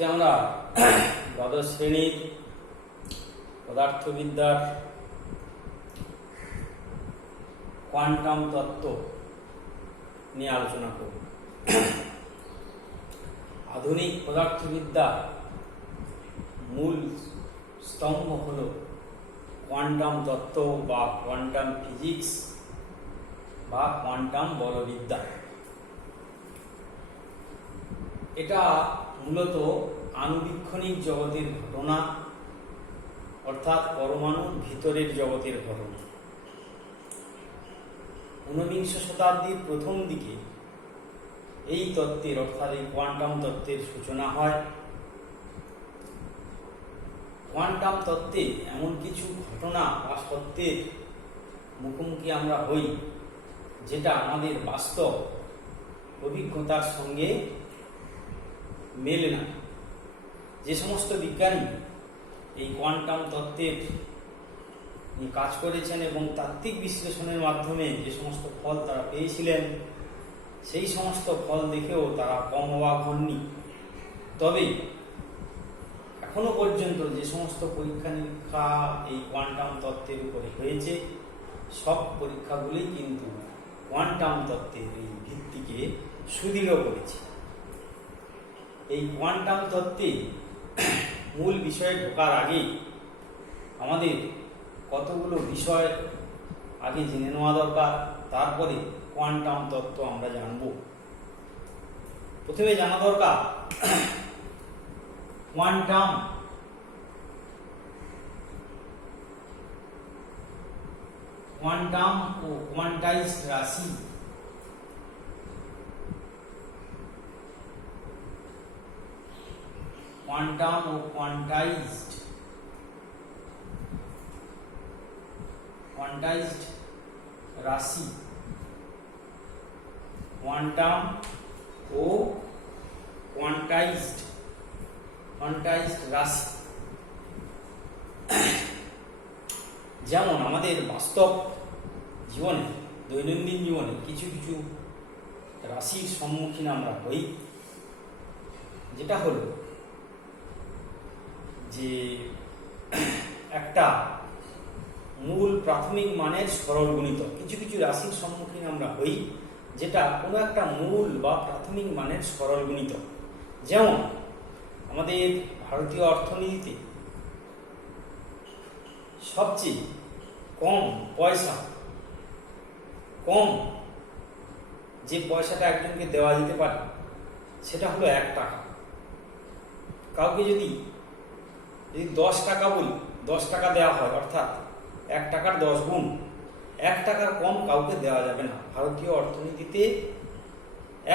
আজকে আমরা দ্বাদশ শ্রেণীর পদার্থবিদ্যার কোয়ান্টাম তত্ত্ব নিয়ে আলোচনা করব। আধুনিক পদার্থবিদ্যা মূল স্তম্ভ হল কোয়ান্টাম তত্ত্ব বা কোয়ান্টাম ফিজিক্স বা কোয়ান্টাম বলবিদ্যা। এটা মূলত আণুবীক্ষণিক জগতের ঘটনা, অর্থাৎ পরমাণুর ভিতরের জগতের ঘটনা। ঊনবিংশ শতাব্দীর প্রথম দিকে এই তত্ত্বের অর্থাৎ এই কোয়ান্টাম তত্ত্বের সূচনা হয়। কোয়ান্টাম তত্ত্বে এমন কিছু ঘটনা বা সত্যের মুখোমুখি আমরা হই যেটা আমাদের বাস্তব অভিজ্ঞতার সঙ্গে মেলে না। যে সমস্ত বিজ্ঞানী এই কোয়ান্টাম তত্ত্বের নিয়ে কাজ করেছেন এবং তাত্ত্বিক বিশ্লেষণের মাধ্যমে যে সমস্ত ফল তারা পেয়েছিলেন, সেই সমস্ত ফল দেখেও তারা কম অবাক হননি। তবে এখনো পর্যন্ত যে সমস্ত পরীক্ষা নিরীক্ষা এই কোয়ান্টাম তত্ত্বের উপরে হয়েছে, সব পরীক্ষাগুলি কিন্তু কোয়ান্টাম তত্ত্বের এই ভিত্তিকে সুদৃঢ় করেছে। এই কোয়ান্টাম তত্ত্বে মূল বিষয়ে ঢোকার আগে আমাদের কতগুলো বিষয় আগে জেনে নেওয়া দরকার, তারপরে কোয়ান্টাম তত্ত্ব আমরা জানব। প্রথমে জানা দরকার কোয়ান্টাম ও কোয়ান্টাইজড রাশি। কোয়ান্টাম ও কোয়ান্টাইজড রাশি। কোয়ান্টাম ও কোয়ান্টাইজড রাশি যেমন আমাদের বাস্তব জীবনে, দৈনন্দিন জীবনে কিছু কিছু রাশির সম্মুখীন আমরা হই, যেটা হলো যে একটা মূল প্রাথমিক মানের সরল গুণিতক। কিছু কিছু রাশির সম্মুখীন আমরা হই যেটা কোনো একটা মূল বা প্রাথমিক মানের সরল গুণিতক। যেমন আমাদের ভারতীয় অর্থনীতিতে সবচেয়ে কম যে পয়সাটা একজনকে দেওয়া যেতে পারে সেটা হলো 1 টাকা। কাউকে যদি 10 টাকা বলি, 10 টাকা দেওয়া হয়, অর্থাৎ 1 টাকার 10 গুণ। 1 টাকার কম কাউকে দেওয়া যাবে না। ভারতীয় অর্থনীতিতে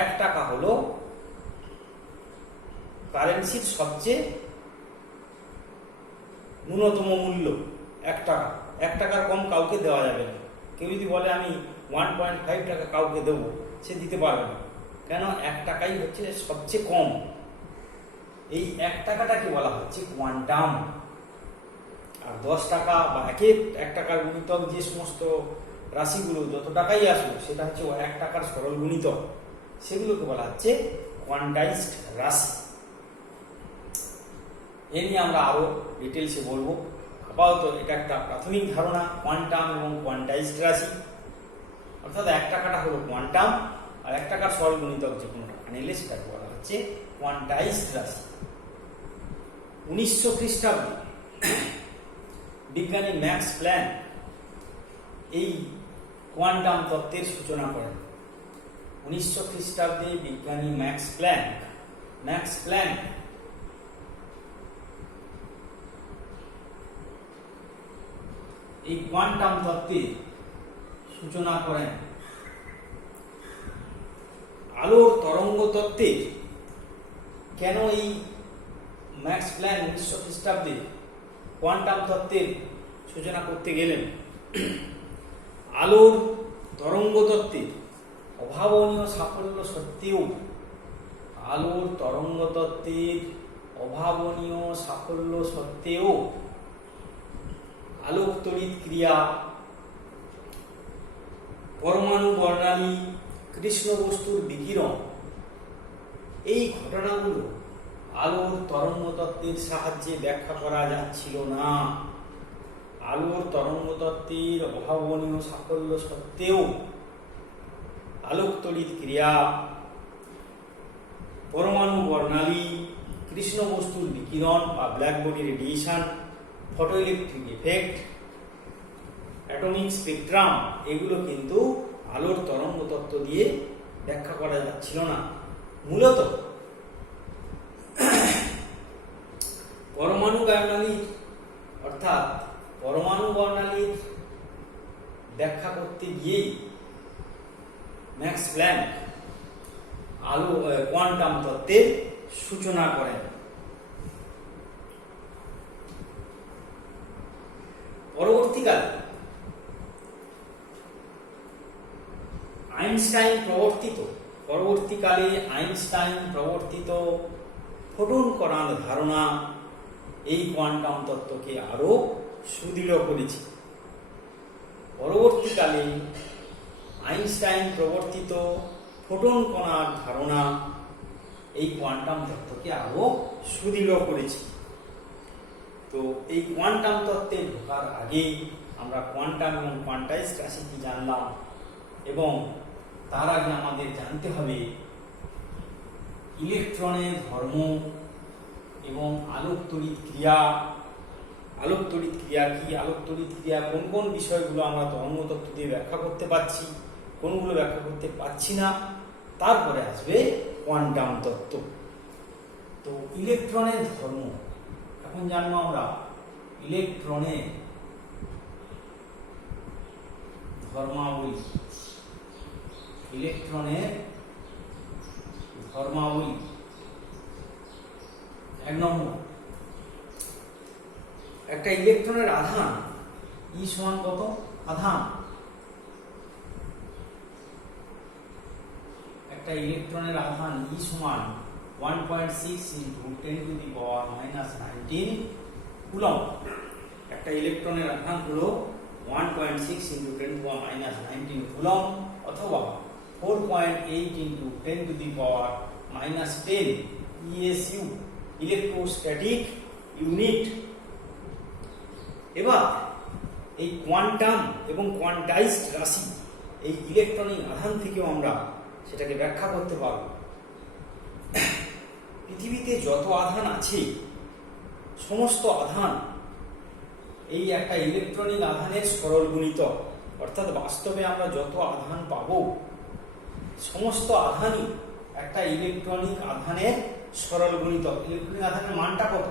1 টাকা হলো কারেন্সির সবচেয়ে ন্যূনতম মূল্য। 1 টাকা, 1 টাকার কম কাউকে দেওয়া যাবে না। কেউ যদি বলে আমি 1.5 টাকা কাউকে দেবো, সে দিতে পারবে না। কেন? 1 টাকাই হচ্ছে সবচেয়ে কম। এই 1 টাকাটাকে বলা হচ্ছে কোয়ান্টাম। আর 10 টাকা বা 1 টাকার গুণিতক যে সমস্ত রাশিগুলো যত টাকাই আসবে সেটা হচ্ছে 1 টাকার সরল গুণিতক, সেগুলোকে বলা হচ্ছে কোয়ান্টাইজড রাশি। এ নিয়ে আমরা আরো ডিটেলসে বলবো। আপাতত এটা একটা প্রাথমিক ধারণা, কোয়ান্টাম এবং কোয়ান্টাইজড রাশি। অর্থাৎ 1 টাকাটা হলো কোয়ান্টাম, আর 1 টাকার সরল গুণিতক যে কোনো টাকা নিলে সেটাকে বলা হচ্ছে কোয়ান্টাইজড রাশি। 1900 খ্রিস্টাব্দে বিজ্ঞানী ম্যাক্স প্ল্যাঙ্ক এই কোয়ান্টাম তত্ত্বের সূচনা করেন। 1900 খ্রিস্টাব্দে বিজ্ঞানী ম্যাক্স প্ল্যাঙ্ক এই কোয়ান্টাম তত্ত্বের সূচনা করেন। আলোর তরঙ্গ তত্ত্বের কেন এই ম্যাক্স প্ল্যাঙ্ক 1900 খ্রিস্টাব্দে কোয়ান্টাম তত্ত্বের সূচনা করতে গেলেন? আলোর তরঙ্গ তত্ত্বের অভাবনীয় সাফল্য সত্ত্বেও, আলোক তড়িৎ ক্রিয়া, পরমাণু বর্ণালী, কৃষ্ণ বস্তুর বিকিরণ, এই ঘটনাগুলো আলোর তরঙ্গ তত্ত্বের সাহায্যে ব্যাখ্যা করা যাচ্ছিল না। আলোর তরঙ্গ তত্ত্বের অভাবনীয় সাফল্য সত্ত্বেও আলোক তড়িৎ ক্রিয়া, পরমাণু বর্ণালী, কৃষ্ণ বস্তুর বিকিরণ বা black body radiation, photo electric effect, atomic spectrum, এগুলো কিন্তু আলোর তরঙ্গ তত্ত্ব দিয়ে ব্যাখ্যা করা যাচ্ছিল না। মূলত পরমাণু বর্ণালী অর্থাৎ পরমাণু বর্ণালীর ব্যাখ্যা করতে গিয়েই ম্যাক্স প্ল্যাঙ্ক কোয়ান্টাম তত্ত্বের সূচনা করেন। পরবর্তীকালে আইনস্টাইন প্রবর্তিত ফোটন কণার ধারণা এই কোয়ান্টাম তত্ত্বকে আরো সুদৃঢ় করেছে। পরবর্তীকালে আইনস্টাইন প্রবর্তিত ফোটন কণার ধারণা এই কোয়ান্টাম তত্ত্বকে আরো সুদৃঢ় করেছে। তো এই কোয়ান্টাম তত্ত্বে ঢোকার আগেই আমরা কোয়ান্টাম এবং কোয়ান্টাইজড রাশি কি জানলাম, এবং তার আগে আমাদের জানতে হবে ইলেকট্রনের ধর্ম এবং আলোক তড়িৎ ক্রিয়া কি, আলোক তড়িৎ ক্রিয়া কোন কোন বিষয়গুলো আমরা তরঙ্গ তত্ত্ব দিয়ে ব্যাখ্যা করতে পারছি, কোনগুলো ব্যাখ্যা করতে পারছি না। তারপরে আসবে কোয়ান্টাম তত্ত্ব। তো ইলেকট্রনের ধর্ম এখন জানবো আমরা। ইলেকট্রনের ধর্মাবলী, এক নম্বর, একটা ইলেকট্রনের আধান ই সমান কত? আধান, একটা ইলেকট্রনের আধান ই সমান 1.6 × 10⁻⁻⁹ কুলম্ব। একটা ইলেকট্রনের আধান হলো 1.6 × 10⁻⁻⁹ কুলম্ব অথবা 4.8 × 10⁻⁻10 ESU, ইলেকট্রোস্ট্যাটিক ইউনিট। এবার এই কোয়ান্টাম এবং কোয়ান্টাইজড রাশি এই ইলেকট্রনিক আধান থেকেও আমরা সেটাকে ব্যাখ্যা করতে পারব। পৃথিবীতে যত আধান আছে সমস্ত আধান এই একটা ইলেকট্রনিক আধানের সরল গুণিতক, অর্থাৎ বাস্তবে আমরা যত আধান পাব সমস্ত আধানই একটা ইলেকট্রনিক আধানের সরল গুণিতক। ইলেকট্রনিক আধানের মানটা কত?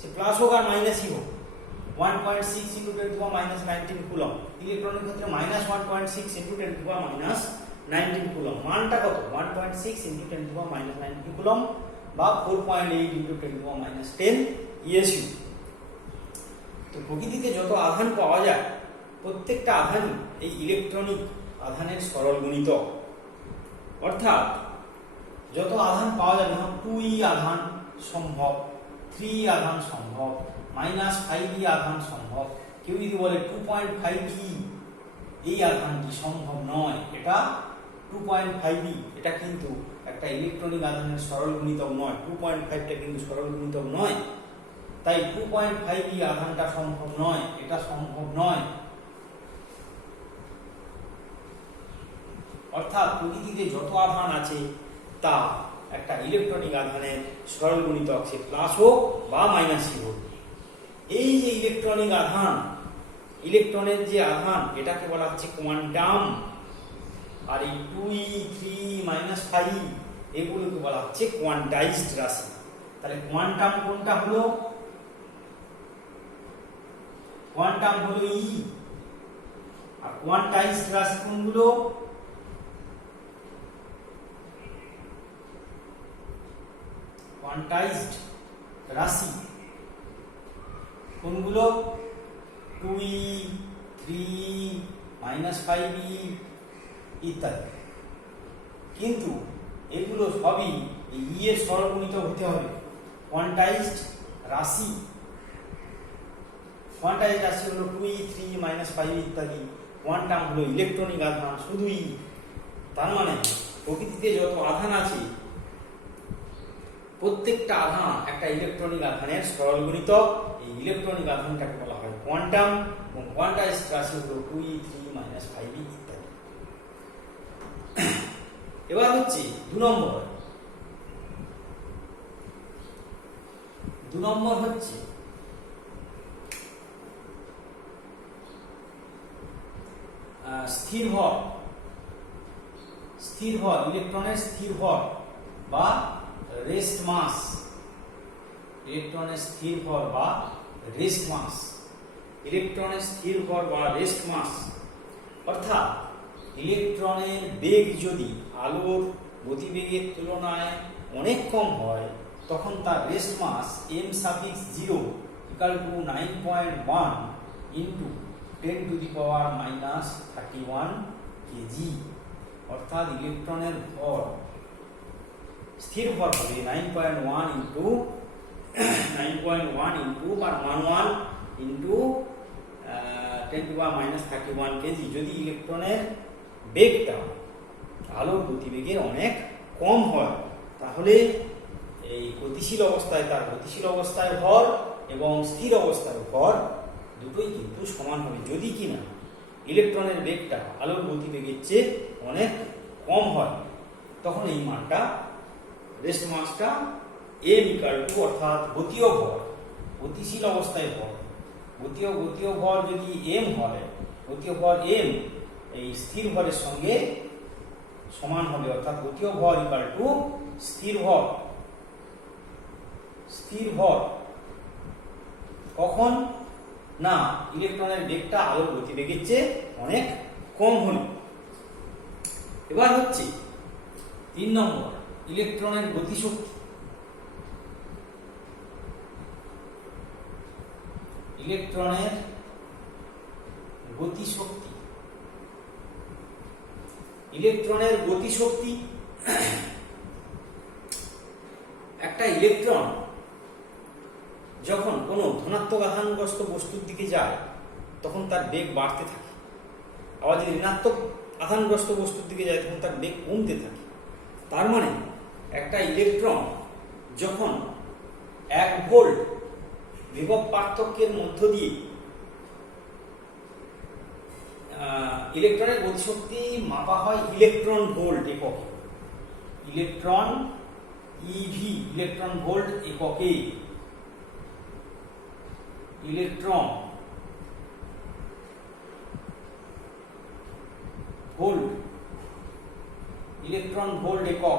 সে প্লাস হোক আর মাইনাসই হোক, 1.6 × 10⁻⁹ কুলম্ব। ইলেকট্রনের ক্ষেত্রে -1.6 × 10⁻⁹ কুলম্ব। মানটা কত? 1.6 × 10⁻⁹ কুলম্ব বা 4.8 × 10⁻10 ESU। তো প্রকৃতিতে যত আধান পাওয়া যায় প্রত্যেকটা আধানই এই ইলেকট্রনিক আধানের সরল গুণিতক। অর্থাৎ যত আধান পাওয়া যায়, যেমন 2e আধান সম্ভব, 3e আধান সম্ভব, -5e আধান সম্ভব। কেউ যদি বলে 2.5e এই আধানটি সম্ভব নয়, এটা 2.5e, এটা কিন্তু একটা ইলেকট্রনিক আধানের সরল গুণিতক নয়। 2.5টা কিন্তু সরল গুণিতক নয়, তাই 2.5e আধানটা সম্ভব নয়, এটা সম্ভব নয়। অর্থাৎ প্রকৃতিতে যত আধান আছে তা একটা ইলেকট্রনিক আধানের সরল গুণিতক, সে প্লাস হোক বা মাইনাসই হোক। এই যে ইলেকট্রনিক আধান, ইলেকট্রনের যে আধান, এটাকে বলা হচ্ছে কোয়ান্টাম। আর এই 2e, 3e, -5e এগুলোকে বলা হচ্ছে কোয়ান্টাইজড রাশি। তাহলে কোয়ান্টাম কোনটা হলো? কোয়ান্টাম হলো ই, আর কোয়ান্টাইজড রাশি কোনগুলো? কোয়ান্টাইজড রাশি কোনগুলো? 2e, 3e, -5e ইত্যাদি। কিন্তু এগুলো সবই ই এর সরলগুণিত হতে হবে। কোয়ান্টাইজড রাশি হলো 2e, 3e, -5e ইত্যাদি। কোয়ান্টাম হলো ইলেকট্রনিক আধান শুধু ই। তার মানে প্রকৃতিতে যত আধান আছে প্রত্যেকটা আধান একটা ইলেকট্রনিক আধানের সরল গুণিতক। এই ইলেকট্রনিক আধানটাকে বলা হয় কোয়ান্টাম, এবং কোয়ান্টাইজ রাশি হলো 2e 3 - 5e ইত্যাদি। এবার হচ্ছে 2 নম্বর হচ্ছে স্থির ভর। ইলেকট্রনের স্থির ভর বা রেস্ট মাস। ইলেকট্রনের স্থির ভর বা রেস্ট মাস। ইলেকট্রনের স্থির ভর বা রেস্ট মাস অর্থাৎ ইলেকট্রনের বেগ যদি আলোর গতিবেগের তুলনায় অনেক কম হয়, তখন তার রেস্ট মাস m0 = 9.1 × 10⁻31 কেজি। অর্থাৎ ইলেকট্রনের ভর স্থির ভর হবে 9.1 × 10⁻31 কেজি যদি ইলেকট্রনের বেগটা আলোর গতিবেগের অনেক কম হয়। তাহলে এই গতিশীল অবস্থায় তার গতিশীল অবস্থায় ভর এবং স্থির অবস্থায় ভর দুটোই কিন্তু সমান হবে। যদি কিনা ইলেকট্রনের বেগটা আলোর গতিবেগের চেয়ে অনেক কম হয়, তখন এই মানটা রেস্ট মাসটা m = অর্থাৎ গতীয় ভর, গতিশীল অবস্থায় ভর, গতীয় ভর যদি m হয়, গতীয় ভর m এই স্থির ভরের সঙ্গে সমান হবে। অর্থাৎ গতীয় ভর = স্থির ভর। স্থির ভর কখন না ইলেকট্রনের বেগটা আলোর গতিবেগের চেয়ে অনেক কম হলে। এবার হচ্ছে 3 নম্বর ইলেকট্রনের গতিশক্তি। ইলেকট্রনের গতিশক্তি। ইলেকট্রনের গতিশক্তি একটা ইলেকট্রন যখন কোনো ধনাত্মক আধানগ্রস্ত বস্তুর দিকে যায়, তখন তার বেগ বাড়তে থাকে। আবার যদি ঋণাত্মক আধানগ্রস্ত বস্তুর দিকে যায়, তখন তার বেগ কমতে থাকে। তার মানে একটা ইলেকট্রন যখন 1 ভোল্ট বিভব পার্থক্যের মধ্য দিয়ে ইলেকট্রনের গতিশক্তি মাপা হয় ইলেকট্রন ভোল্ট এককে। ইলেকট্রন ইভি ইলেকট্রন ভোল্ট এককে। ইলেকট্রন ভোল্ট এককে।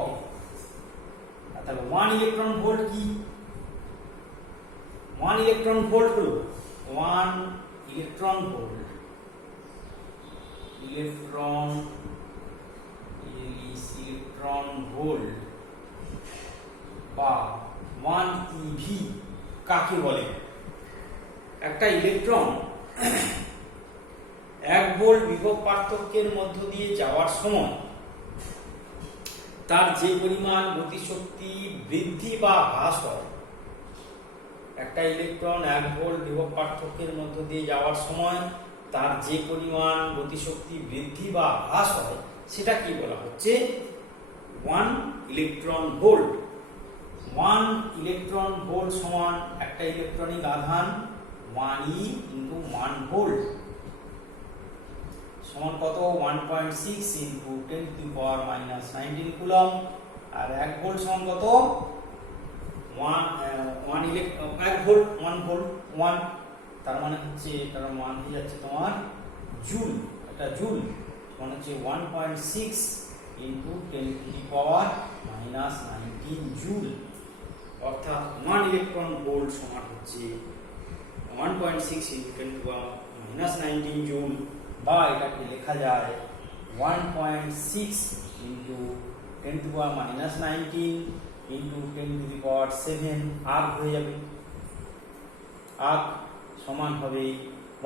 তাহলে 1 ইলেকট্রন ভোল্ট কি? 1 ইলেকট্রন ভোল্ট হলো 1 ইলেকট্রন ভোল্ট বা 1 ইভি কাকে বলে? একটা ইলেকট্রন 1 ভোল্ট বিভব পার্থক্যের মধ্য দিয়ে যাওয়ার সময় তার যে পরিমাণ গতিশক্তি বৃদ্ধি বা হ্রাস হয়, একটা ইলেকট্রন 1 ভোল্ট বিভব পার্থক্যের মধ্য দিয়ে যাওয়ার সময় তার যে পরিমাণ গতিশক্তি বৃদ্ধি বা হ্রাস হয়, সেটা কি বলা হচ্ছে? 1 ইলেকট্রন ভোল্ট। 1 ইলেকট্রন ভোল্ট সমান একটা ইলেকট্রনিক আধান 1e × 1 ভোল্ট সমান কত? 1.6 × 10⁻⁻19 কুলম্ব। আর 1 ভোল্ট সমান কত? 1 ভোল্ট তার মানে হচ্ছে এটার মান হয়ে যাচ্ছে তোমার জুল। এটা জুল মানে হচ্ছে 1.6 × 10⁻⁻19 জুল। অর্থাৎ 1 ইলেকট্রন ভোল্ট সমান হচ্ছে 1.6 × 10⁻⁻19 জুল, বা এটাকে লেখা যায় 1.6 × 10⁻⁻19 × 10⁻7 আর্ক হয়ে যাবে। আর্ক সমান হবে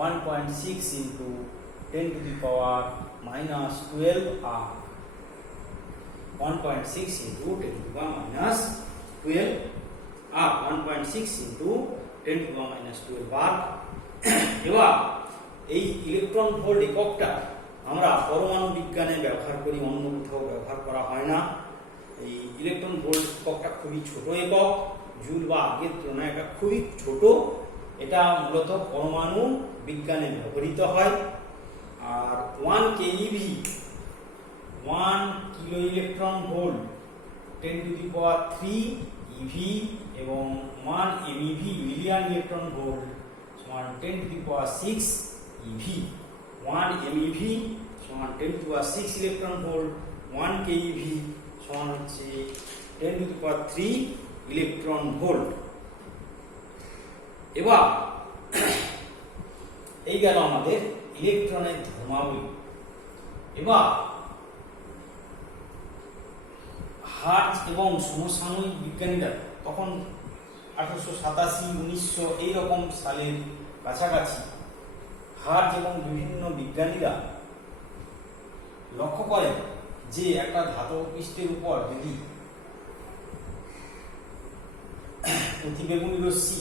1.6 × 10⁻⁻12 আর্ক। 1.6 × 10⁻⁻12 আর্ক। 1.6 × 10⁻⁻12 আর্ক। এবার এই ইলেকট্রন ভোল্ট এককটা আমরা পরমাণু বিজ্ঞানে ব্যবহার করি, অন্য কোথাও ব্যবহার করা হয় না। এই ইলেকট্রন ভোল্ট এককটা খুবই ছোট একক, জুল বা আর্গের তুলনায় এটা খুবই ছোট। এটা মূলত পরমাণু বিজ্ঞানে ব্যবহৃত হয়। আর 1 keV 1 kilo electron volt 10⁻³ eV এবং 1 MeV মিলিয়ন ইলেকট্রন ভোল্ট সমান 10⁻6 eV। 1 MeV সমান 10⁻6 ইলেকট্রন ভোল্ট, 1 keV সমান হচ্ছে 10⁻³ ইলেকট্রন ভোল্ট। এবার এই গেল আমাদের ইলেকট্রনের ধর্মাবলী। এবার হার্জ এবং সমসাময়িক বিজ্ঞানীরা তখন 1887, 1900 এইরকম সালের কাছাকাছি হার্জ এবং বিভিন্ন বিজ্ঞানীরা লক্ষ্য করেন যে একটা ধাতব পৃষ্ঠের উপর যদি অতিবেগুনি রশ্মি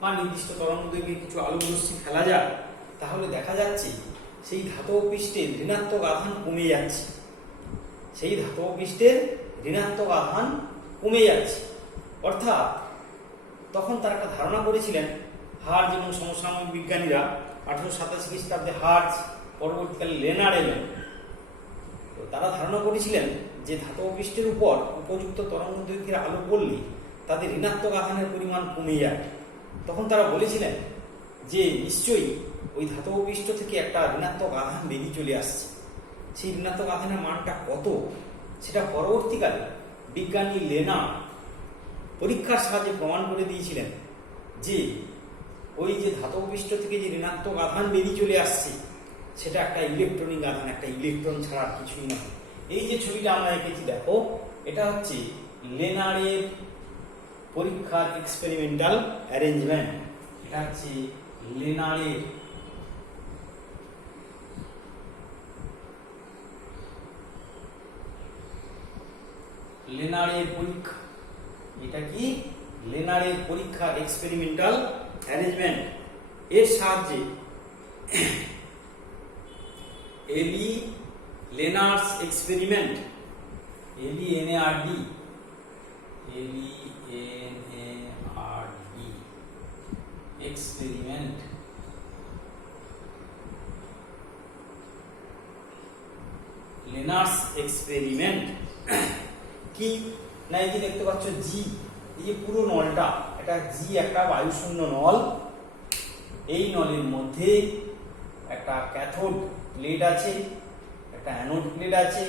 বা নির্দিষ্ট তরঙ্গদৈর্ঘ্যে কিছু আলোক রশ্মি ফেলা যায়, তাহলে দেখা যাচ্ছে সেই ধাতব পৃষ্ঠের ঋণাত্মক আধান কমে যাচ্ছে। সেই ধাতব পৃষ্ঠের ঋণাত্মক আধান কমে যাচ্ছে। অর্থাৎ তখন তারা একটা ধারণা করেছিলেন, হার্জ এবং সমসাময়িক বিজ্ঞানীরা 1887 খ্রিস্টাব্দে হার্জ, পরবর্তীকালে লেনার্ড এলেন। তো তারা ধারণা করেছিলেন যে ধাতব পৃষ্ঠের উপর উপযুক্ত তরঙ্গদৈর্ঘ্যের আলো পড়লে তাদের ঋণাত্মক আধানের পরিমাণ কমে যায়। তখন তারা বলেছিলেন যে নিশ্চয়ই ওই ধাতব পৃষ্ঠ থেকে একটা ঋণাত্মক আধান বেরিয়ে চলে আসছে। সেই ঋণাত্মক আধানের মানটা কত সেটা পরবর্তীকালে বিজ্ঞানী লেনার্ড পরীক্ষার সাহায্যে প্রমাণ করে দিয়েছিলেন যে ওই যে ধাতব পৃষ্ঠ থেকে যে ঋণাত্মক আধান বেরিয়ে চলে আসছে সেটা একটা ইলেকট্রনিক আধান, একটা ইলেকট্রন ছাড়া কিছুই না। এই যে ছবিটা আমরা এঁকেছি দেখো, এটা হচ্ছে লেনার্ডের পরীক্ষার এক্সপেরিমেন্টাল অ্যারেঞ্জমেন্ট। এটা হচ্ছে লেনার্ডের পরীক্ষা। এটা কি লেনার্ডের পরীক্ষা এক্সপেরিমেন্টাল অ্যারেঞ্জমেন্ট। এর সাহায্যে এলি লেনার্ডস এক্সপেরিমেন্ট, LENARD এক্সপেরিমেন্ট লেনার্ডস এক্সপেরিমেন্ট কি না, এই যে দেখতে পাচ্ছ জি, এই যে পুরো নলটা, এটা জি একটা বায়ুশূন্য নল। এই নলের মধ্যে একটা ক্যাথোড প্লেট আছে, একটা অ্যানোড প্লেট আছে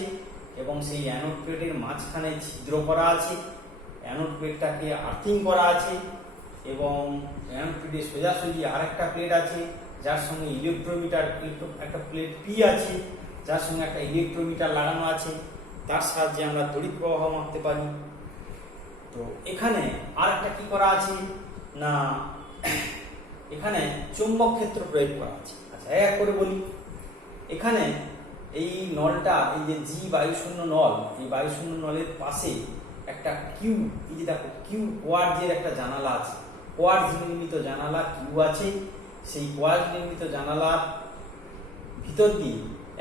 এবং সেই অ্যানোড প্লেটের মাঝখানে ছিদ্র করা আছে। অ্যানোড প্লেটটাকে আর্থিং করা আছে এবং অ্যানোড প্লেটের সোজাসুজি আরেকটা প্লেট আছে যার সঙ্গে ইলেকট্রোমিটার, একটা প্লেট পি আছে যার সঙ্গে একটা ইলেকট্রোমিটার লাগানো আছে। তার সাহায্যে আমরা তড়িৎ প্রবাহ মাপতে পারি। তো এখানে আর একটা কি করা আছে না, এখানে চৌম্বক ক্ষেত্র প্রয়োগ করা আছে। আচ্ছা, এক করে বলি। এখানে এই নলটা, এই যে জি বায়ুশূন্য নল, এই বায়ুশূন্য নলের পাশে একটা কিউ, এই যে দেখো কিউ কোয়ার্জের একটা জানালা আছে, কোয়ার্জ নির্মিত জানালা কিউ আছে। সেই কোয়ার্জ নির্মিত জানালার ভিতর দিয়ে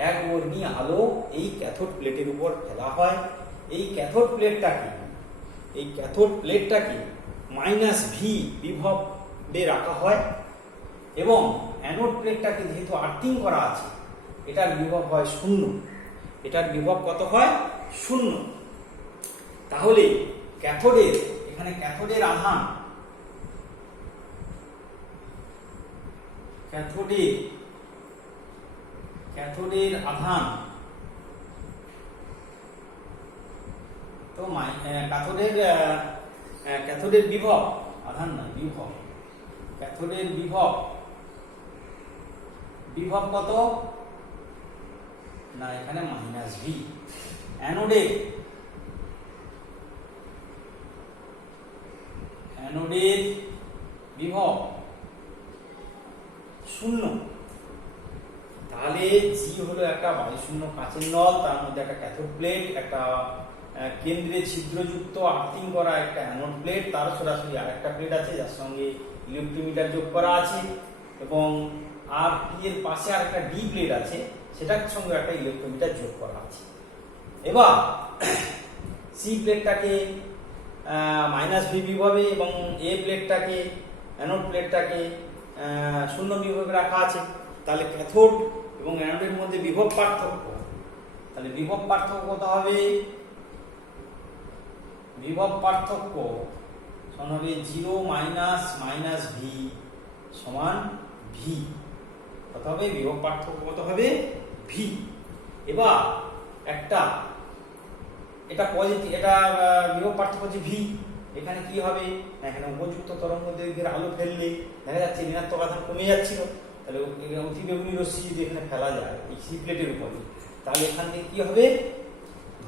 এক বর্ণী আলো এই ক্যাথোড প্লেটের উপর ফেলা হয়। এই ক্যাথোড প্লেটটাকে -V বিভবে রাখা হয় এবং অ্যানোড প্লেটটাকে যেহেতু আর্থিং করা আছে, এটার বিভব হয় 0। এটার বিভব কত হয়? 0। তাহলে এখানে ক্যাথোডের আধান, তো ক্যাথোডের বিভব, আধান নয় বিভব, ক্যাথোডের বিভব কত না, এখানে -V। অ্যানোডের বিভব 0। তাহলে জি হলো একটা বায়ুশূন্য কাঁচের নল, তার মধ্যে একটা ক্যাথোড প্লেট, একটা কেন্দ্রে ছিদ্রযুক্ত আর্থিং করা একটা অ্যানোড প্লেট, তার সরাসরি আরেকটা প্লেট আছে যার সঙ্গে ইলেকট্রোমিটার যোগ করা আছে এবং আর পি এর পাশে আরেকটা ডি প্লেট আছে, সেটার সঙ্গে একটা ইলেকট্রোমিটার যোগ করা আছে। এবার সি প্লেটটাকে মাইনাস ভি বিভবে এবং এ প্লেটটাকে অ্যানোড প্লেটটাকে শূন্য বিভবে রাখা আছে, তাহলে ক্যাথোড এবং অ্যানোডের মধ্যে বিভব পার্থক্য, তাহলে বিভব পার্থক্য কত হবে? বিভব পার্থক্য সমান হবে 0 মাইনাস মাইনাস ভি সমান ভি। কত হবে? বিভব পার্থক্য কত হবে? ভি। এবার এটা পজিটিভ, এটা বিভব পার্থক্য হচ্ছে ভি। এখানে কি হবে? এখানে উপযুক্ত তরঙ্গ দৈর্ঘ্যের আলো ফেললে দেখা যাচ্ছে ঋণাত্মক আধান কমে যাচ্ছিল, তাহলে অতিবেগুনি রশ্মি যদি এখানে ফেলা যায় এই সি প্লেটের উপরে, তাহলে এখান থেকে কি হবে?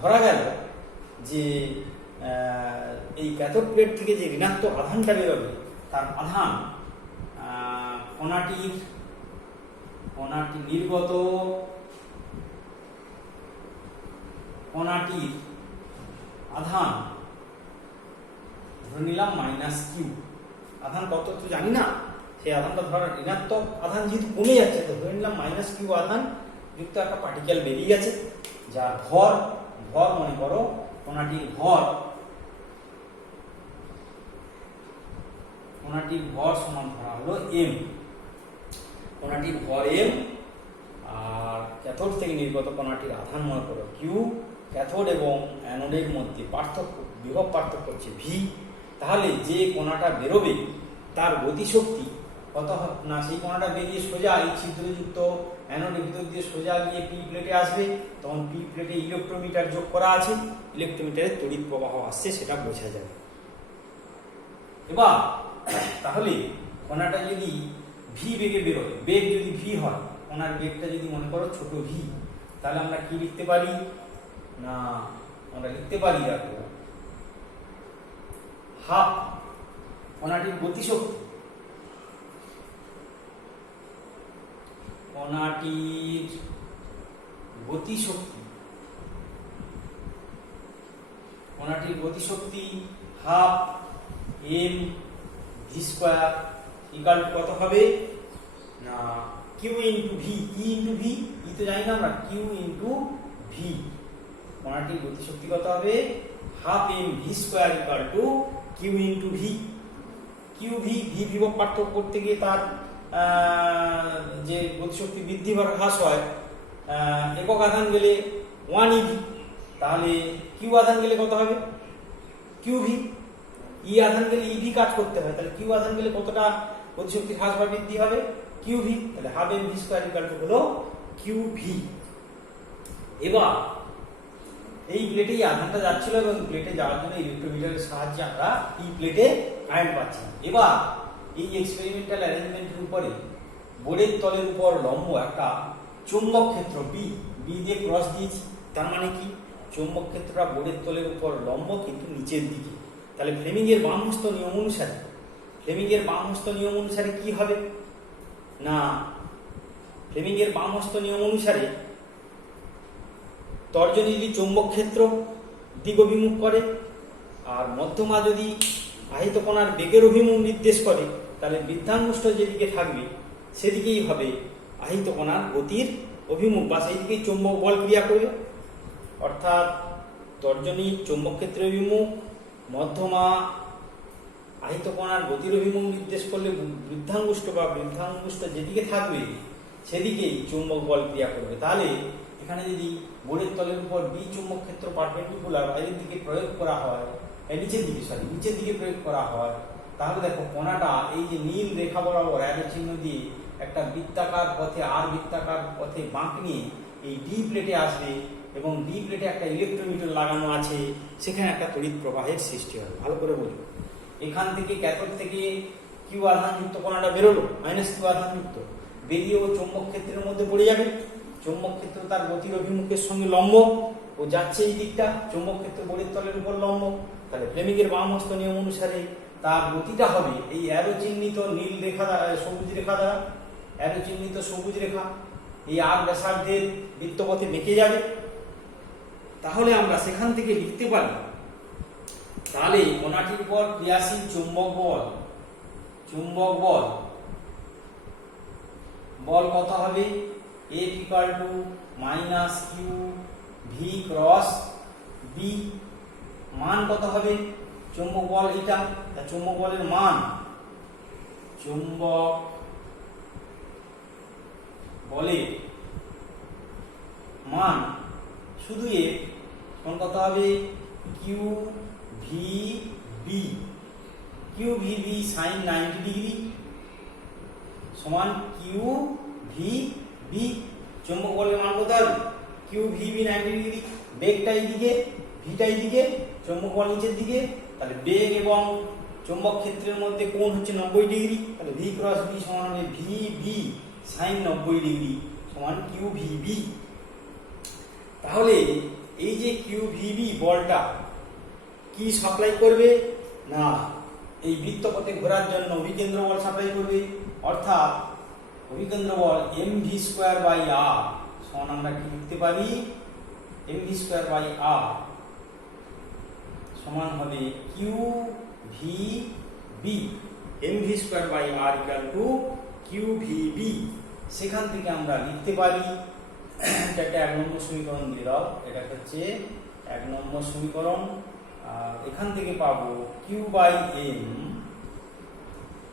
ধরা গেল যে এই ক্যাথোড প্লেট থেকে যে ঋণাত্মক আধানটা বেরোবে তার আধান কণাটির নির্গত কণাটির আধান ধরে নিলাম মাইনাস কিউ। আধান কত তো জানি না, সেই আধানটা ধরা ঋণাত্মক আধান যেহেতু কমে যাচ্ছে তো ধরে নিলাম মাইনাস কিউ আধান যুক্ত একটা পার্টিকেল বেরিয়ে গেছে, যার ভর মনে করো কণাটির ভর সমান ধরা হলো এম। কণাটির ভর এম আর ক্যাথোড থেকে নির্গত কণাটির আধান মনে করো কিউ। ক্যাথোড এবং অ্যানোডের মধ্যে বিভব পার্থক্য হচ্ছে ভি। তাহলে যে কণাটা বেরোবে তার গতিশক্তি কত না, সেই কণাটা বেরিয়ে সোজা এই ছিদ্রযুক্ত অ্যানোডের ভিতর দিয়ে সোজা গিয়ে পি প্লেটে আসবে, তখন পি প্লেটে ইলেকট্রোমিটার যোগ করা আছে, ইলেকট্রোমিটারে তড়িৎ প্রবাহ আসছে সেটা বোঝা যাবে। এবার তাহলে কণাটা যদি ভি বেগে বেরোয়, বেগ যদি ভি হয়, কণার বেগটা যদি মনে করো ছোট ভি, তাহলে আমরা কি লিখতে পারি না, আমরা লিখতে পারি দেখো হাফ কণাটির গতিশক্তি, কণাটির গতিশক্তি half M V square equal to কত হবে না কিউ ইন্টু ভি। ই তো জানি না আমরা, কিউ ইন্টু ভি। কণাটির গতিশক্তি কত হবে? Half M V square equal to Q into V. Q V বিভব পার্থক্য করতে গিয়ে তার যে গতিশক্তি বৃদ্ধি বা হ্রাস হয়, একক আধান গেলে 1 ইভি, তাহলে কিউ আধান গেলে কত হবে? Q V. ই আধান গেলে ইভি কাজ করতে হয়, তাহলে কিউ আধান গেলে কতটা গতিশক্তি হ্রাস বা বৃদ্ধি হবে? Q V. তাহলে half M V square equal to হলো কিউ ভি। এবার এই প্লেটেই আধানটা যাচ্ছিল এবং প্লেটে যাওয়ার জন্য ইলেকট্রোমিটারের সাহায্যে আমরা এই প্লেটে কারেন্ট পাচ্ছি। এবার এই এক্সপেরিমেন্টাল অ্যারেঞ্জমেন্টের উপরে বোর্ডের তলের উপর লম্ব একটা চৌম্বক ক্ষেত্র বি দিয়ে ক্রস দিয়েছি। তার মানে কি? চৌম্বক ক্ষেত্রটা বোর্ডের তলের উপর লম্ব কিন্তু নিচের দিকে। তাহলে ফ্লেমিংয়ের বাম হস্ত নিয়ম অনুসারে কি হবে না, ফ্লেমিংয়ের বাম হস্ত নিয়ম অনুসারে তর্জনী যদি চৌম্বক ক্ষেত্র দিক অভিমুখ করে আর মধ্যমা যদি আহিত কণার বেগের অভিমুখ নির্দেশ করে, তাহলে বৃদ্ধাঙ্গুষ্ঠ যেদিকে থাকবে সেদিকেই হবে আহিত কণার গতির অভিমুখ, বা সেই দিকেই চৌম্বক বল ক্রিয়া করবে। অর্থাৎ তর্জনী চৌম্বক ক্ষেত্রের অভিমুখ, মধ্যমা আহিত কণার গতির অভিমুখ নির্দেশ করলে বৃদ্ধাঙ্গুষ্ঠ যেদিকে থাকবে সেদিকেই চৌম্বক বল ক্রিয়া করবে। তাহলে এখানে যদি বোর্ডের তলের উপর বি চৌম্বক ক্ষেত্র পারপেন্ডিকুলার বাইরের দিকে প্রয়োগ করা হয়, নিচের দিকে প্রয়োগ করা হয়, তাহলে দেখো কণাটা এই যে নীল রেখা বরাবর অ্যারো চিহ্ন দিয়ে একটা বৃত্তাকার পথে বাঁক নিয়ে এই ডি প্লেটে আসবে এবং ডি প্লেটে একটা ইলেকট্রোমিটার লাগানো আছে, সেখানে একটা তড়িৎ প্রবাহের সৃষ্টি হবে। ভালো করে বুঝো। এখান থেকে ক্যাথোড থেকে কিউ আধানযুক্ত কণাটা বেরোলো, মাইনাস কিউ আধানযুক্ত, বেরিয়ে ও চৌম্বক ক্ষেত্রের মধ্যে পড়ে যাবে। চৌম্বক ক্ষেত্র তার গতির অভিমুখের সঙ্গে লম্ব, ও যাচ্ছে এই দিকটা, চৌম্বক ক্ষেত্র বোর্ডের তলের উপর লম্ব। তাহলে ফ্লেমিংয়ের বাম হস্ত নিয়ম অনুসারে তার গতিটা হবে এই অ্যারো চিহ্নিত নীল রেখা সবুজ রেখা দ্বারা, অ্যারো চিহ্নিত সবুজ রেখা এই আর ব্যাসার্ধের বৃত্তপথে বেঁকে যাবে। তাহলে আমরা সেখান থেকে লিখতে পারি, তাহলে কণাটির উপর ক্রিয়াশীল চুম্বক বল কত হবে? F equal to minus Q V cross B। মান কত হবে? চৌম্বক বল এটা, চৌম্বক বলের মান, চৌম্বক বলের মান শুধু এর সমান কত হবে Q V B, Q V B sine 90 degree সমান কিউ ভি বি। চৌম্বক বলের মান কত হবে কিউ ভি বি 90 ডিগ্রি, বেগটা এইদিকে, ভিটা এইদিকে, চৌম্বক বল নিচের দিকে, তাহলে বেগ এবং চৌম্বক ক্ষেত্রের মধ্যে কোণ হচ্ছে 90 ডিগ্রি, তাহলে ভি ক্রস বি সমান হবে ভি বি সাইন 90 ডিগ্রি সমান কিউ ভি বি। তাহলে এই যে কিউ ভি বি বলটা কি সাপ্লাই করবে না, এই বৃত্তপথে ঘোরার জন্য অভিকেন্দ্র বল সাপ্লাই করবে, অর্থাৎ অভিকেন্দ্র বল M V square by R সমান আমরা কি লিখতে পারি M V square by R সমান হবে Q V B, M V square by R equal to Q V B. সেখান থেকে আমরা লিখতে পারি, এটা 1 নম্বর সমীকরণ দিয়ে দাও, এটা হচ্ছে 1 নম্বর সমীকরণ। আর এখান থেকে পাবো কিউ বাই এম,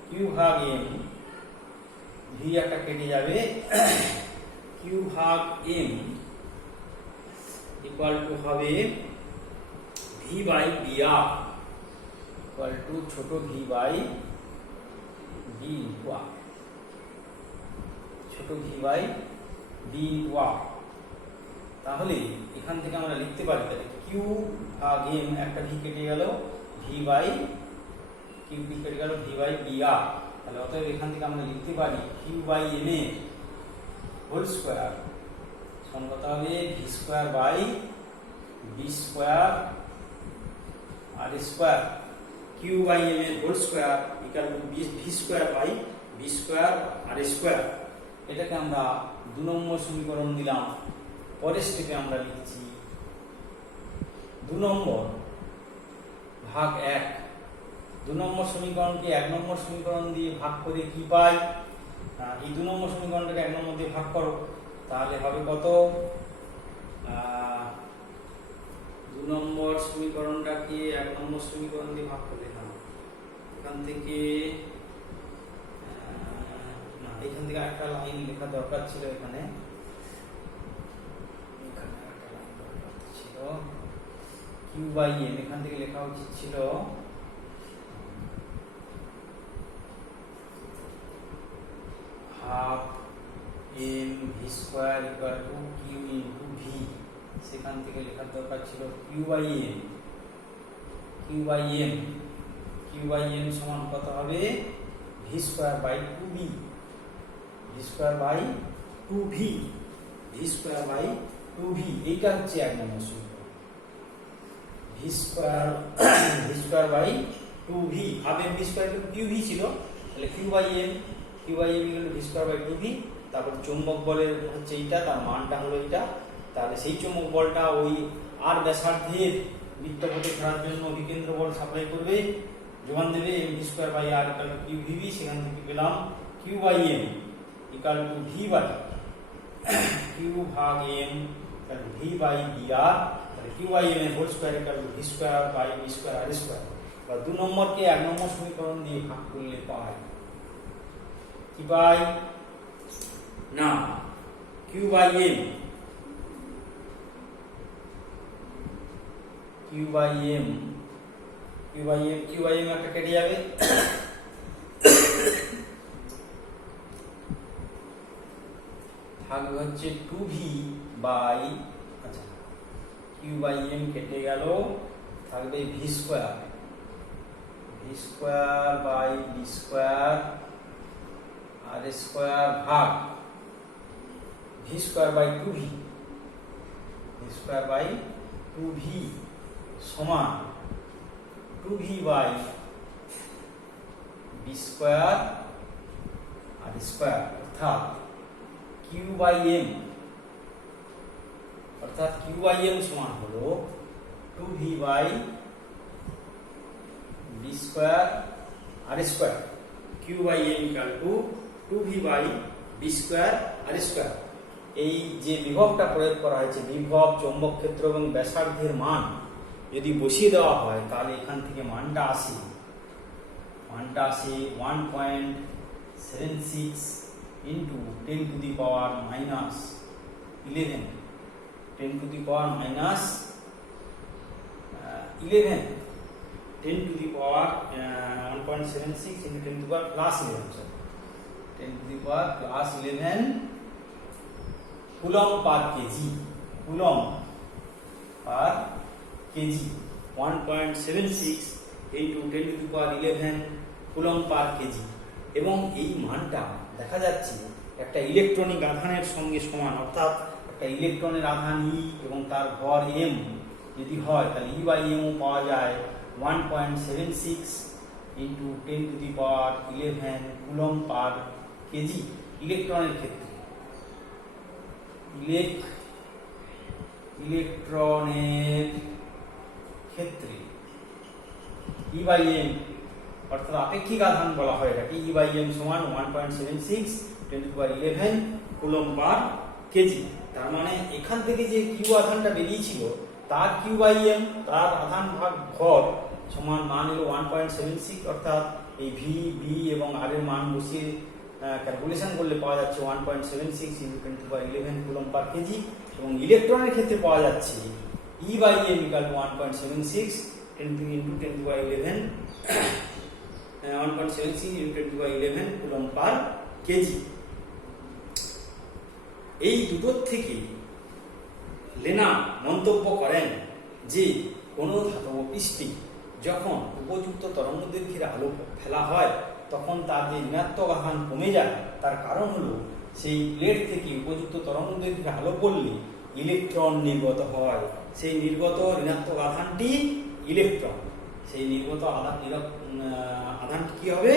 কিউ ভাগ এম, ভি একটা কেটে যাবে, কিউ ভাগ এম ইকুয়াল টু হবে V by B R equal to ছোট V by B into R, ছোট V by B into R. তাহলে এখান থেকে আমরা লিখতে পারি তাহলে কিউ ভাগ এম, একটা ভি কেটে গেল, ভি বাই কিউ ভি কেটে গেল, ভি বাই বি আর। তাহলে অতএব এখান থেকে আমরা লিখতে পারি কিউ বাই এম এর হোল স্কোয়ার সমান কত হবে V square by B square R square, Q by M এর whole square equal to V square by B square R square. এটাকে আমরা 2 নম্বর সমীকরণ দিলাম। পরের স্টেপে আমরা লিখছি 2 নম্বর ভাগ 1, 2 নম্বর সমীকরণকে 1 নম্বর সমীকরণ দিয়ে ভাগ করে কি পাই, এই 2 নম্বর সমীকরণটাকে 1 নম্বর দিয়ে ভাগ করো, তাহলে হবে কত 2 নম্বর সমীকরণটাকে 1 নম্বর সমীকরণ দিয়ে ভাগ করে দিলাম। এখান থেকে এখান থেকে একটা লাইন লেখা দরকার ছিল, এখানে একটা লাইন দরকার ছিল, কিউ বাই এম এখান থেকে লেখা উচিত ছিল half M V square equal to Q into V, সেখান থেকে লেখার দরকার ছিল Q by M, Q by M, Q by M সমান কত হবে V square by 2b, V square by 2v, V square by 2v। এইটা হচ্ছে 1 নম্বর সমীকরণ, V square by 2v, half M V square Q V ছিল, তাহলে Q by M equal V square by 2v। তারপর চৌম্বক বলের হচ্ছে এইটা, তার মানটা হলো এটা, তাহলে সেই চৌম্বক বলটা ওই আর ব্যাসার্ধের বৃত্তপথে ঘোরার জন্য অভিকেন্দ্র বল সাপ্লাই করবে, যোগান দেবে M V square by R equal to Q ভিভি। সেখান থেকে পেলাম Q by M equal to V by Q ভাগ M equal to V by B R, তাহলে কিউ বাই এম এর whole square equal to V square by B square R square. বা 2 নম্বরকে 1 নম্বর সমীকরণ দিয়ে ভাগ করলে পাই কি পাই না Q by M, Q by M একটা কেটে যাবে, থাকবে হচ্ছে 2v বাই, আচ্ছা কিউ বাই এম কেটে গেল, থাকবে V square by B square R square ভাগ V square by 2v, V square by 2v সমান 2v by B square R square, অর্থাৎ কিউ বাই এম, সমান হলো 2v by B square R square, Q by M equal to 2v by B square R square. এই যে বিভবটা প্রয়োগ করা হয়েছে, বিভব, চৌম্বক ক্ষেত্র এবং ব্যাসার্ধের মান, যদি বসিয়ে দেওয়া হয় তাহলে এখান থেকে মানটা আসে 1.76 into 10 to the power minus 11, 10 to the power minus 11, 10 to the power 1.76 into 10 to the power plus 11, sorry, 10 to the power plus 11 coulomb per kg, coulomb per kg, 1.76 into 10 to the power 11 coulomb per kg। এবং এই মানটা দেখা যাচ্ছে একটা electronic আধানের সঙ্গে সমান, অর্থাৎ একটা ইলেকট্রনের আধান E এবং তার ভর m যদি হয় তাহলে E বাই m পাওয়া যায় 1.76 into 10 to the power 11 coulomb per kg ইলেকট্রনের ক্ষেত্রে। ইলেকট্রনের ক্ষেত্রে E বাই m অর্থাৎ আপেক্ষিক আধান বলা হয় এটাকে, E বাই m সমান 1.76 10 to the power 11 coulomb per kg। তার মানে এখান থেকে যে Q আধানটা বেরিয়েছিল তার Q বাই m, তার আধান ভাগ ভর সমান মান এলো 1.76, অর্থাৎ এই V, B এবং R এর মান বসিয়ে ক্যালকুলেশন করলে পাওয়া যাচ্ছে 1.76 into 10 to the power 11 coulomb per kg। এবং ইলেকট্রনের ক্ষেত্রে পাওয়া যাচ্ছে E by m equal to 1.76 into 10 to the power 11 1.76 into 10 to the power 11 coulomb per kg। এই দুটোর থেকে লেনা মন্তব্য করেন যে কোনো ধাতব পৃষ্ঠে যখন উপযুক্ত তরঙ্গদৈর্ঘ্যের আলো ফেলা হয় তখন তার যে ঋণাত্মক আধান কমে যায়, তার কারণ হলো সেই প্লেট থেকে উপযুক্ত তরঙ্গদৈর্ঘ্যের আলো পড়লে ইলেকট্রন নির্গত হয়, সেই নির্গত ঋণাত্মক আধানটি ইলেকট্রন, সেই নির্গত আধানটি কি হবে?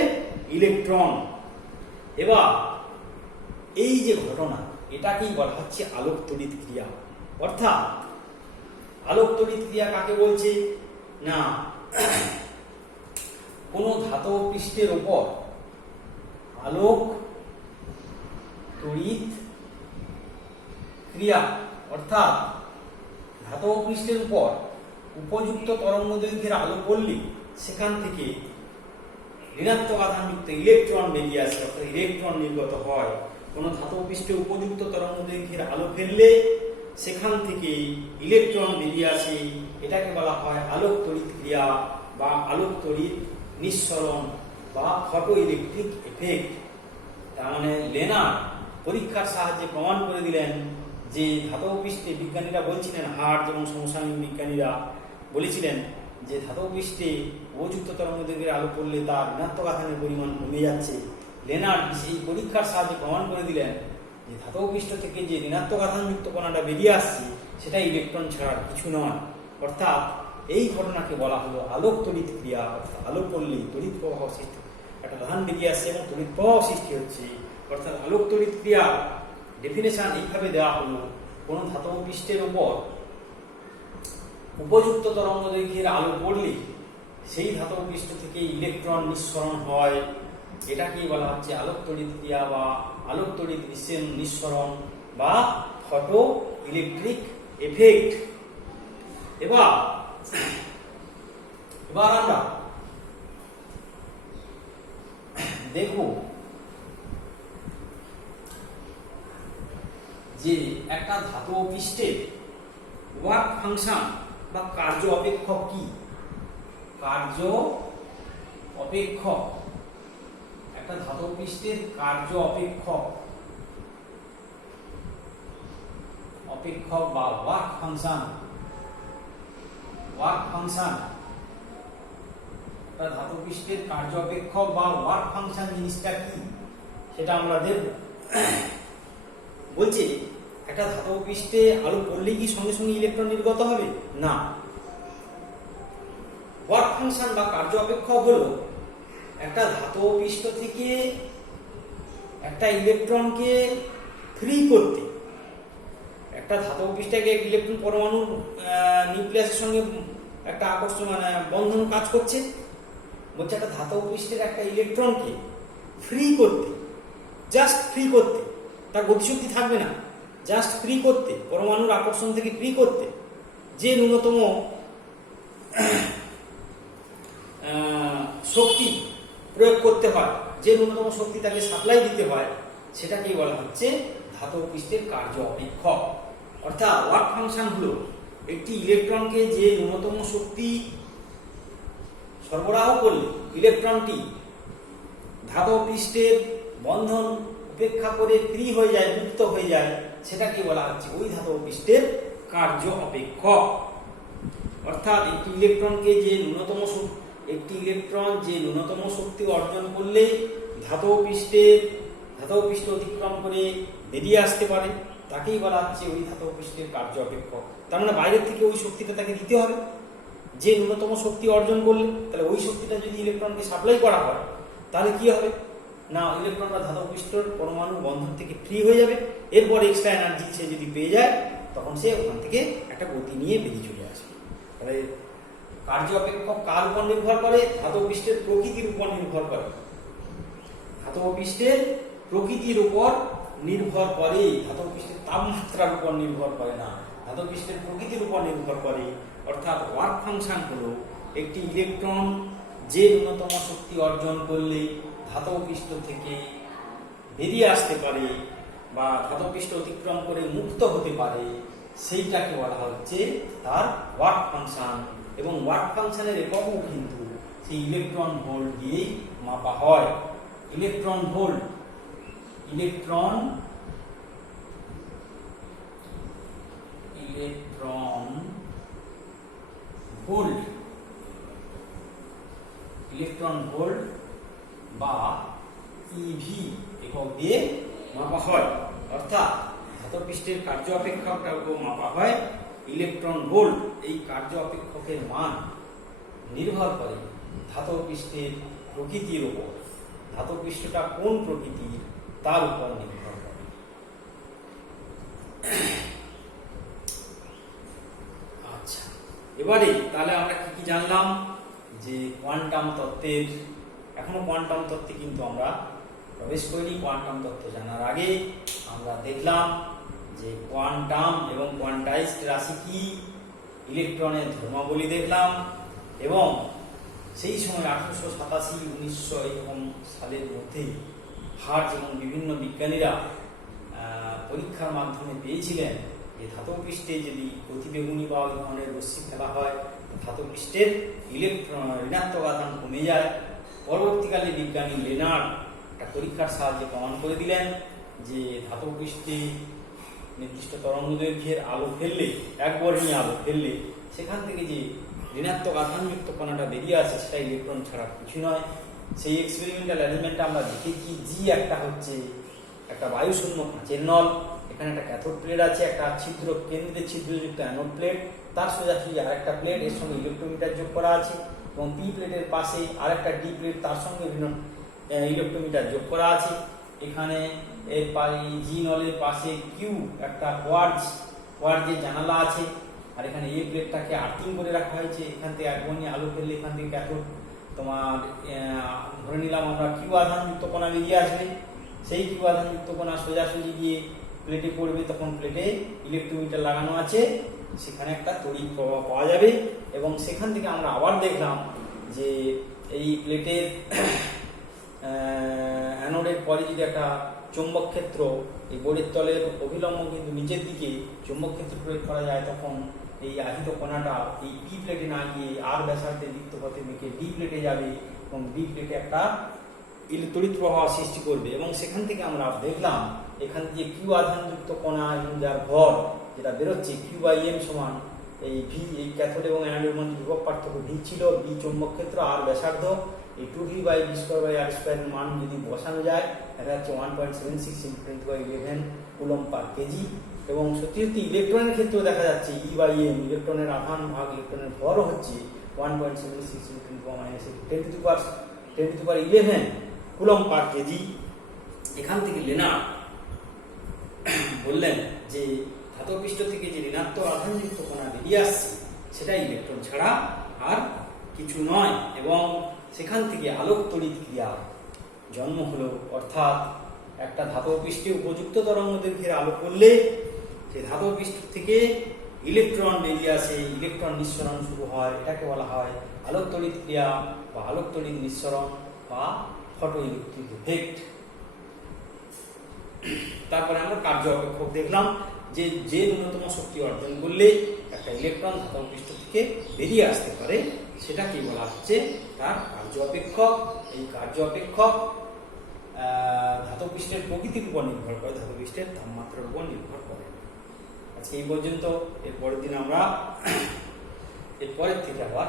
ইলেকট্রন। এবার এই যে ঘটনা এটাকেই বলা হচ্ছে আলোক তড়িৎ ক্রিয়া। অর্থাৎ আলোক তড়িৎ ক্রিয়া কাকে বলছে না, কোন ধাতব পৃষ্ঠের উপর আলোক তড়িৎ ক্রিয়া, অর্থাৎ ধাতব পৃষ্ঠের উপর উপযুক্ত তরঙ্গদৈর্ঘ্যের আলো পড়লে সেখান থেকে ঋণাত্মক আধানযুক্ত ইলেকট্রন বেরিয়ে আসে, অর্থাৎ ইলেকট্রন নির্গত হয়। কোন ধাতব পৃষ্ঠে উপযুক্ত তরঙ্গদৈর্ঘ্যের আলো ফেললে সেখান থেকে ইলেকট্রন বেরিয়ে আসে, এটাকে বলা হয় আলোক তড়িৎ ক্রিয়া বা আলোক তড়িৎ নিঃসরণ বা ফটো ইলেকট্রিক এফেক্ট। তার মানে লেনার পরীক্ষার সাহায্যে প্রমাণ করে দিলেন যে ধাতব পৃষ্ঠে, বিজ্ঞানীরা বলছিলেন, হার্টজ এবং সমসাময়িক বিজ্ঞানীরা বলেছিলেন যে ধাতব পৃষ্ঠে উপযুক্ত তরঙ্গদৈর্ঘ্যের আলো পড়লে তার ঋণাত্মক আধানের পরিমাণ কমে যাচ্ছে। লেনার সেই পরীক্ষার সাহায্যে প্রমাণ করে দিলেন যে ধাতব পৃষ্ঠ থেকে যে ঋণাত্মক আধানযুক্ত কণাটা বেরিয়ে আসছে সেটা ইলেকট্রন ছাড়া কিছু নয়। অর্থাৎ এই ঘটনাকে বলা হলো আলোক তড়িৎ ক্রিয়া। অর্থাৎ আলো পড়লে তড়িৎ প্রবাহ সৃষ্টি, একটা আধান বেরিয়ে আসছে এবং তড়িৎ প্রবাহ সৃষ্টি হচ্ছে। অর্থাৎ আলোক তড়িৎ ক্রিয়া ডেফিনেশন এইভাবে দেওয়া হলো, কোন ধাতব পৃষ্ঠের উপর উপযুক্ত তরঙ্গদৈর্ঘ্যের আলো পড়লে সেই ধাতব পৃষ্ঠ থেকে ইলেকট্রন নিঃসরণ হয়, এটাকেই বলা হচ্ছে আলোক তড়িৎ ক্রিয়া বা আলোক তড়িৎ নিঃসরণ বা ফটো ইলেকট্রিক এফেক্ট। এবার আমরা দেখব যে একটা ধাতব পৃষ্ঠের ওয়ার্ক ফাংশন বা কার্য অপেক্ষক কি। কার্য অপেক্ষক, একটা ধাতব পৃষ্ঠের কার্য অপেক্ষক বা ওয়ার্ক ফাংশন। একটা ধাতব পৃষ্ঠের কার্য অপেক্ষক বা ওয়ার্ক ফাংশন জিনিসটা কি সেটা আমরা দেখব। বলছে একটা ধাতব পৃষ্ঠে আলো পড়লে কি সঙ্গে সঙ্গে ইলেকট্রন নির্গত হবে? না। ওয়ার্ক ফাংশন বা কার্য অপেক্ষক হলো একটা ধাতব পৃষ্ঠ থেকে একটা ইলেকট্রনকে ফ্রি করতে, একটা ধাতব পৃষ্ঠে ইলেকট্রন পরমাণু নিউক্লিয়াসের সঙ্গে একটা আকর্ষণ বন্ধন কাজ করছে। বলছে একটা ধাতব পৃষ্ঠের একটা ইলেকট্রনকে ফ্রি করতে, জাস্ট ফ্রি করতে, তার গতিশক্তি থাকবে না, জাস্ট ফ্রি করতে, পরমাণুর আকর্ষণ থেকে ফ্রি করতে যে ন্যূনতম শক্তি প্রয়োগ করতে হয়, যে ন্যূনতম শক্তি তাকে সাপ্লাই দিতে হয়, সেটাকেই বলা হচ্ছে ধাতব পৃষ্ঠের কার্য অপেক্ষক। অর্থাৎ ওয়ার্ক ফাংশন হলো একটি ইলেকট্রনকে যে ন্যূনতম শক্তি সরবরাহ করলে ইলেকট্রনটি ধাতব পৃষ্ঠের বন্ধন উপেক্ষা করে ফ্রি হয়ে যায়, মুক্ত হয়ে যায়, সেটাকে বলা হচ্ছে ওই ধাতব পৃষ্ঠের কার্য অপেক্ষক। অর্থাৎ একটি ইলেকট্রন যে ন্যূনতম শক্তি অর্জন করলে ধাতব পৃষ্ঠ অতিক্রম করে বেরিয়ে আসতে পারে, তাকেই বলা হচ্ছে ওই ধাতব পৃষ্ঠের কার্য অপেক্ষক। তার মানে বাইরের থেকে ওই শক্তিটা তাকে দিতে হবে, যে ন্যূনতম শক্তি অর্জন করলে। তাহলে ওই শক্তিটা যদি ইলেকট্রনকে সাপ্লাই করা হয়, তাহলে কি হবে না, ইলেকট্রনটা ধাতব পৃষ্ঠের পরমাণু বন্ধন থেকে ফ্রি হয়ে যাবে। এরপর এক্সট্রা এনার্জি সে যদি পেয়ে যায়, তখন সে ওখান থেকে একটা গতি নিয়ে বেরিয়ে চলে আসবে। তাহলে কার্য অপেক্ষক কার উপর নির্ভর করে? ধাতব পৃষ্ঠের প্রকৃতির উপর নির্ভর করে। ধাতব পৃষ্ঠের প্রকৃতির উপর নির্ভর করে, ধাতব পৃষ্ঠের তাপমাত্রার উপর নির্ভর করে না, ধাতব পৃষ্ঠের প্রকৃতির উপর নির্ভর করে। অর্থাৎ ওয়ার্ক ফাংশন হলো একটি ইলেকট্রন যে ন্যূনতম শক্তি অর্জন করলে ধাতব পৃষ্ঠ থেকে বেরিয়ে আসতে পারে বা ধাতব পৃষ্ঠ অতিক্রম করে মুক্ত হতে পারে, সেইটাকে বলা হচ্ছে তার ওয়ার্ক ফাংশন। এবং ওয়ার্ক ফাংশনের এককও কিন্তু সেই ইলেকট্রন ভোল্ট দিয়েই মাপা হয়। ইলেকট্রন ভোল্ট বা ইভি একক দিয়ে মাপা হয়। অর্থাৎ ধাতব পৃষ্ঠের কার্য অপেক্ষকটাকেও মাপা হয় ইলেকট্রন ভোল্ট। এই কার্য অপেক্ষকের মান নির্ভর করে ধাতব পৃষ্ঠের প্রকৃতির উপর, ধাতব পৃষ্ঠটা কোন প্রকৃতির তার উপর নির্ভর করে। আচ্ছা, এবারে তাহলে আমরা কি জানলাম? যে কোয়ান্টাম তত্ত্বের, এখনো কোয়ান্টাম তত্ত্বে কিন্তু আমরা প্রবেশ করিনি। কোয়ান্টাম তত্ত্ব জানার আগে আমরা দেখলাম যে কোয়ান্টাম এবং কোয়ান্টাইজড রাশি কি, ইলেকট্রনের ধর্মাবলী দেখলাম, এবং সেই সময় 1887-1900 এরকম সালের মধ্যে হার্জ এবং বিভিন্ন বিজ্ঞানীরা পরীক্ষার মাধ্যমে পেয়েছিলেন যে ধাতব পৃষ্ঠে যদি গতিবেগুনি বা ওই ধরনের রশ্মি ফেলা হয়, ধাতব পৃষ্ঠের ঋণাত্মক আধান কমে যায়। পরবর্তীকালে বিজ্ঞানী লেনার্ড একটা পরীক্ষার সাহায্যে প্রমাণ করে দিলেন যে ধাতব পৃষ্ঠে নির্দিষ্ট তরঙ্গদৈর্ঘ্যের আলো ফেললে, একবর্ণীয় আলো ফেললে, সেখান থেকে যে ঋণাত্মক আধানযুক্ত কণাটা বেরিয়ে আসে, সেটা ইলেকট্রন ছাড়া কিছু নয়। সেই এক্সপেরিমেন্টাল অ্যারেঞ্জমেন্টটা আমরা দেখেছি। জি একটা হচ্ছে একটা বায়ুশূন্য কাঁচের নল, এখানে একটা ক্যাথোড প্লেট আছে, একটা ছিদ্র কেন্দ্রে ছিদ্রযুক্ত অ্যানোড প্লেট, তার সোজাসুজি আরেকটা প্লেট, এর সঙ্গে ইলেকট্রোমিটার যোগ করা আছে, এবং পি প্লেটের পাশে আরেকটা ডি প্লেট, তার সঙ্গে বিভিন্ন ইলেকট্রোমিটার যোগ করা আছে। এখানে এর জি নলের পাশে কিউ একটা কোয়ার্জের জানালা আছে, আর এখানে এই প্লেটটাকে আর্থিং করে রাখা হয়েছে। এখান থেকে একবর্ণীয় আলো ফেললে এখান থেকে ক্যাথোড তোমার ধরে নিলাম আমরা কিউ আধানযুক্ত কণা বেরিয়ে আসবে। সেই কিউ আধানযুক্ত কণা সোজাসুজি গিয়ে প্লেটে পড়বে, তখন প্লেটে ইলেকট্রোমিটার লাগানো আছে, সেখানে একটা তড়িৎ প্রবাহ পাওয়া যাবে। এবং সেখান থেকে আমরা আবার দেখলাম যে এই প্লেটের অ্যানোডের পরে যদি একটা চৌম্বক ক্ষেত্র, এই বোর্ডের তলের অভিলম্ব কিন্তু নিচের দিকে চৌম্বক ক্ষেত্র প্রয়োগ করা যায়, তখন এই আহিত কণাটা এই পি প্লেটে না গিয়ে আর ব্যাসার্ধের বৃত্ত পথে মেখে ডি প্লেটে যাবে, এবং ডি প্লেটে একটা তড়িৎ প্রবাহ সৃষ্টি করবে। এবং সেখান থেকে আমরা দেখলাম এখান থেকে কিউ আধানযুক্ত কণা এবং যার ভর যেটা বেরোচ্ছে কিউ/এম সমান এই ভি, এই ক্যাথোড এবং অ্যানোডের মধ্যে বিভব পার্থক্য ভি ছিল, বি চৌম্বক ক্ষেত্র, আর ব্যাসার্ধ, এই 2v/v²/r² এর মান যদি বসানো যায়, এটা হচ্ছে 1.76 × 10⁻11 কুলম্ব পার কেজি। এবং সত্যি সত্যি ইলেকট্রনের ক্ষেত্রেও দেখা যাচ্ছে E/m, ইলেকট্রনের আধান ভাগ ইলেকট্রনের ভরও হচ্ছে 1.76 × 10⁻11 কুলম্ব পার কেজি। এখান থেকে লেনার্ড বললেন যে ধাতব পৃষ্ঠ থেকে যে ঋণাত্মক আধানযুক্ত কণা বেরিয়ে আসছে, সেটা ইলেকট্রন ছাড়া আর কিছু নয়। এবং সেখান থেকে আলোক তড়িৎ ক্রিয়া জন্ম হলো। অর্থাৎ একটা ধাতব পৃষ্ঠে উপযুক্ত তরঙ্গদৈর্ঘ্যের আলো করলে সেই ধাতব পৃষ্ঠ থেকে ইলেকট্রন বেরিয়ে আসে, ইলেকট্রন নিঃসরণ শুরু হয়, এটাকে বলা হয় আলোক তড়িৎ ক্রিয়া বা আলোক তড়িৎ নিঃসরণ বা ফটো ইলেকট্রিক ইফেক্ট। তারপরে আমরা কার্য অপেক্ষক দেখলাম যে যে ন্যূনতম শক্তি অর্জন করলে একটা ইলেকট্রন ধাতব পৃষ্ঠ থেকে বেরিয়ে আসতে পারে সেটাকে বলা হচ্ছে তার কার্য অপেক্ষক। এই কার্য অপেক্ষক ধাতব পৃষ্ঠের প্রকৃতির উপর নির্ভর করে, ধাতব পৃষ্ঠের তাপমাত্রার উপর নির্ভর করে। আচ্ছা, এই পর্যন্ত। এরপরের দিন আমরা এরপরের থেকে আবার